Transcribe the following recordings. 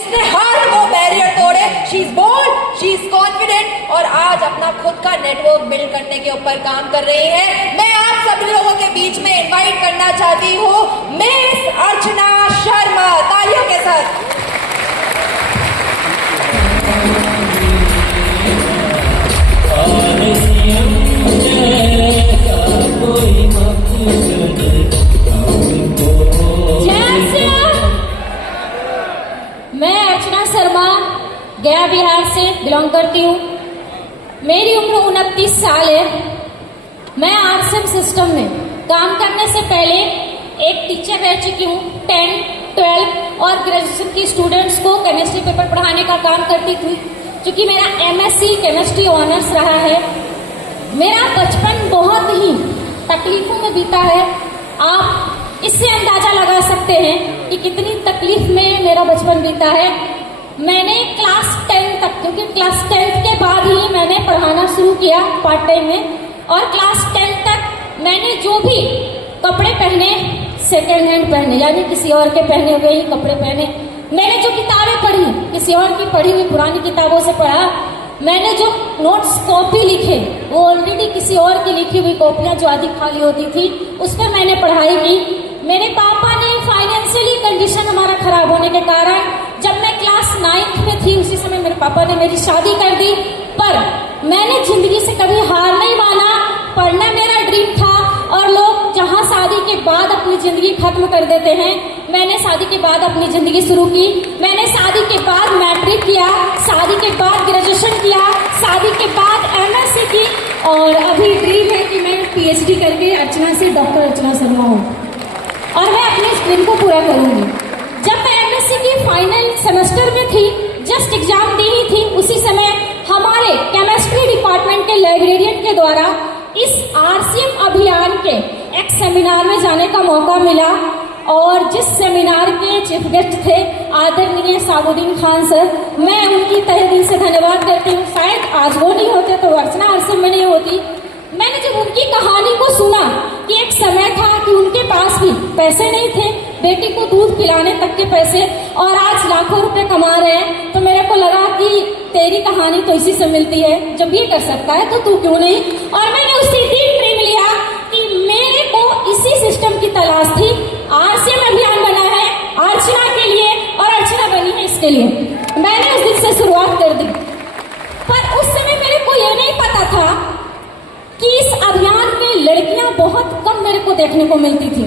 इसने हर वो बैरियर तोड़े। She is bold, she is confident और आज अपना खुद का नेटवर्क बिल्ड करने के ऊपर काम कर रही है। मैं आप सभी लोगों के बीच में इनवाइट करना चाहती हूँ मिस अर्चना शर्मा, तालियों के साथ। मैं अर्चना शर्मा गया बिहार से बिलोंग करती हूँ। मेरी उम्र 29 साल है। मैं आरसीएम सिस्टम में काम करने से पहले एक टीचर रह चुकी हूँ। 10, 12 और ग्रेजुएशन की स्टूडेंट्स को केमिस्ट्री पेपर पढ़ाने का काम करती थी। क्योंकि मेरा एमएससी केमिस्ट्री ऑनर्स रहा है। मेरा बचपन बहुत ही तकलीफों में बीता है। आप इससे अंदाजा लगा सकते हैं कि कितनी तकलीफ में मेरा बचपन बीता है। मैंने क्लास 10 तक, क्योंकि क्लास 10 के बाद ही मैंने पढ़ाना शुरू किया पार्ट टाइम में, और क्लास 10 तक मैंने जो भी कपड़े पहने सेकेंड हैंड पहने, यानी किसी और के पहने हुए ही कपड़े पहने। मैंने जो किताबें पढ़ी किसी और की पढ़ी हुई पुरानी किताबों से पढ़ा। मैंने जो नोट्स कॉपी लिखे वो ऑलरेडी किसी और की लिखी हुई कॉपियां जो आधी खाली होती थी उस पर मैंने पढ़ाई की। मेरे पापा ने फाइनेंशियली कंडीशन हमारा खराब होने के कारण जब मैं क्लास 9th में थी उसी समय मेरे पापा ने मेरी शादी कर दी। पर मैंने जिंदगी से कभी हार नहीं माना। पढ़ना मेरा ड्रीम था और लोग जहाँ शादी के बाद अपनी जिंदगी खत्म कर देते हैं, मैंने शादी के बाद अपनी जिंदगी शुरू की। मैंने शादी के बाद मैट्रिक किया, शादी के बाद ग्रेजुएशन किया, शादी के बाद एमएससी की और अभी ड्रीम है कि मैं पीएचडी करके अर्चना से डॉक्टर अर्चना शर्मा हूँ और मैं अपने इस ड्रीम को पूरा करूंगी। जब मैं एमएससी की फाइनल सेमेस्टर में थी, जस्ट एग्जाम दी ही थी, उसी समय हमारे केमिस्ट्री डिपार्टमेंट के लाइब्रेरियन के द्वारा इस आरसीएम अभियान के एक सेमिनार में जाने का मौका मिला और जिस सेमिनार के चीफ गेस्ट थे आदरणीय साबुद्दीन खान सर, मैं उनकी तहे दिल से धन्यवाद करती हूँ। शायद आज वो नहीं होते तो अर्चना आरसीएम में नहीं होती। मैंने जब उनकी कहानी को सुना कि एक समय था कि उनके पास भी पैसे नहीं थे, बेटी को दूध पिलाने तक के पैसे, और आज लाखों रुपए कमा रहे हैं, तो मेरे को लगा कि तेरी कहानी तो इसी से मिलती है। जब ये कर सकता है तो तू क्यों नहीं। और मैंने उसी दिन ड्रीम लिया कि मेरे को इसी सिस्टम की तलाश थी। आरसीएम अभियान बना है अर्चना के लिए और अर्चना बनी है इसके लिए। मैंने उस दिन से शुरुआत कर दी। पर उस समय मेरे को ये नहीं पता था कि इस अभियान में लड़कियां बहुत कम मेरे को देखने को मिलती थी।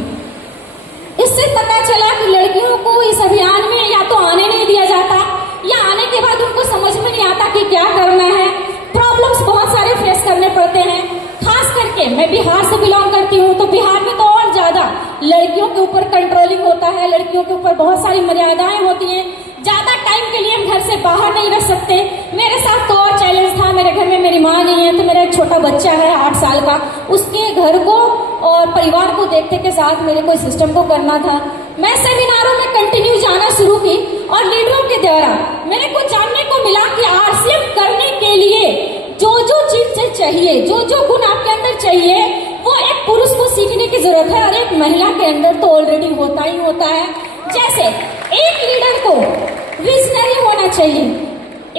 इससे पता चला कि लड़कियों को इस अभियान में या तो आने नहीं दिया जाता या आने के बाद उनको समझ में नहीं आता कि क्या करना है। प्रॉब्लम्स बहुत सारे फेस करने पड़ते हैं। खास करके मैं बिहार से बिलोंग करती हूँ, तो बिहार में तो और ज्यादा लड़कियों के ऊपर कंट्रोलिंग होता है, लड़कियों के ऊपर बहुत सारी मर्यादाएं होती हैं। ज्यादा टाइम के लिए हम घर से बाहर नहीं रह सकते। मेरे साथ तो और चैलेंज था, मेरे घर में मेरी माँ नहीं है, तो मेरा एक छोटा बच्चा है 8 साल का, उसके घर को और परिवार को देखने के साथ मेरे को सिस्टम को करना था। मैं सेमिनारों में कंटिन्यू जाना शुरू की और लीडरों के द्वारा मेरे को जानने को मिला कि आरसीएम करने के लिए जो जो चीज चाहिए, जो जो गुण आपके अंदर चाहिए, वो एक पुरुष को सीखने की जरूरत है और एक महिला के अंदर तो ऑलरेडी होता ही होता है। जैसे एक लीडर को विजनरी होना चाहिए।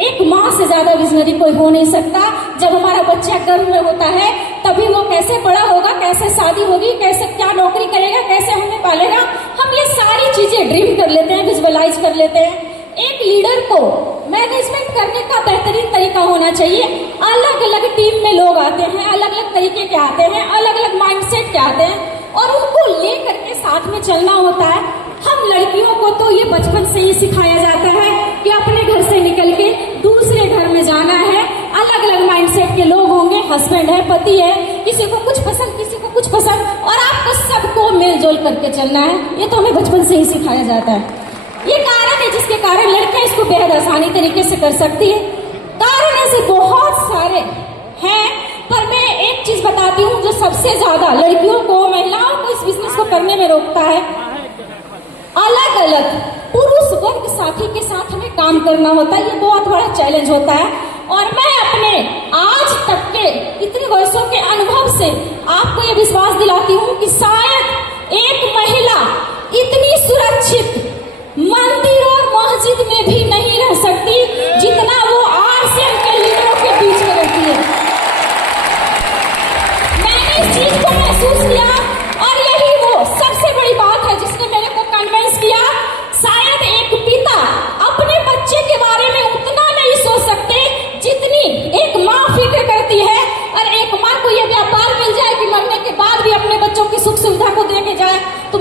एक माँ से ज्यादा विजनरी कोई हो नहीं सकता। जब हमारा बच्चा गर्भ में होता है तभी वो कैसे बड़ा होगा, कैसे शादी होगी, कैसे क्या नौकरी करेगा, कैसे हमें पालेगा, हम ये सारी चीजें ड्रीम कर लेते हैं, विजुअलाइज कर लेते हैं। एक लीडर को मैनेजमेंट करने का बेहतरीन तरीका होना चाहिए। अलग अलग टीम में लोग आते हैं, अलग अलग तरीके के आते हैं, अलग अलग माइंडसेट के आते हैं और उनको ले करके साथ में चलना होता है। हम लड़कियों को तो ये बचपन से ही सिखाया जाता है कि अपने घर से निकल के दूसरे घर में जाना है। अलग अलग माइंडसेट के लोग होंगे, हस्बैंड है, पति है, किसी को कुछ पसंद, किसी को कुछ पसंद, और आपको सबको मेलजोल करके चलना है। ये तो हमें बचपन से ही सिखाया जाता है। ये कारण है जिसके कारण लड़कियां इसको बेहद आसानी तरीके से कर सकती है। कारण ऐसे बहुत सारे हैं, पर मैं एक चीज बताती हूँ जो सबसे ज्यादा लड़कियों को, महिलाओं को इस बिजनेस को करने में रोकता है। अलग अलग पुरुष वर्ग साथी के साथ हमें काम करना होता है। ये बहुत बड़ा चैलेंज होता है और मैं अपने आज तक के इतने वर्षों के अनुभव से आपको ये विश्वास दिलाती हूँ कि शायद एक महिला इतनी सुरक्षित मंदिर और मस्जिद में भी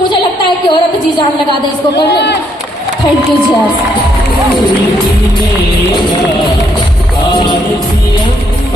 मुझे लगता है कि औरत जी जान लगा दे इसको करने में। थैंक यू जस।